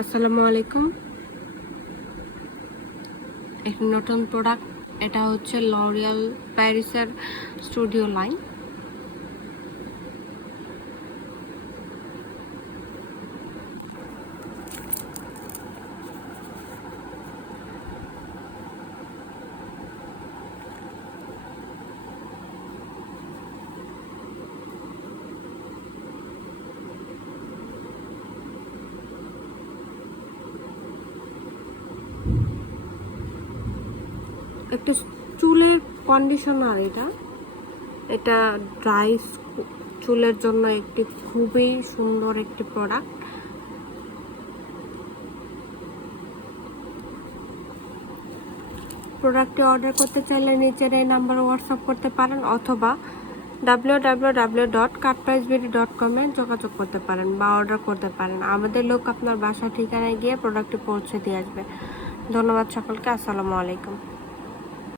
আসসালামু আলাইকুম। এক নতুন প্রোডাক্ট, এটা হচ্ছে লরিয়াল প্যারিসের স্টুডিও লাইন। একটা চুলের কন্ডিশনার, এটা ড্রাই চুলের জন্য একটি খুবই সুন্দর একটি প্রোডাক্ট। প্রোডাক্টটি অর্ডার করতে চাইলে নিচের এই নাম্বারে হোয়াটসঅ্যাপ করতে পারেন অথবা www.cutpricebeauty.com যোগাযোগ করতে পারেন বা অর্ডার করতে পারেন। আমাদের লোক আপনার বাসা ঠিকানায় গিয়ে প্রোডাক্টটি পৌঁছে দিয়ে আসবে। ধন্যবাদ সকলকে। আসসালামু আলাইকুম।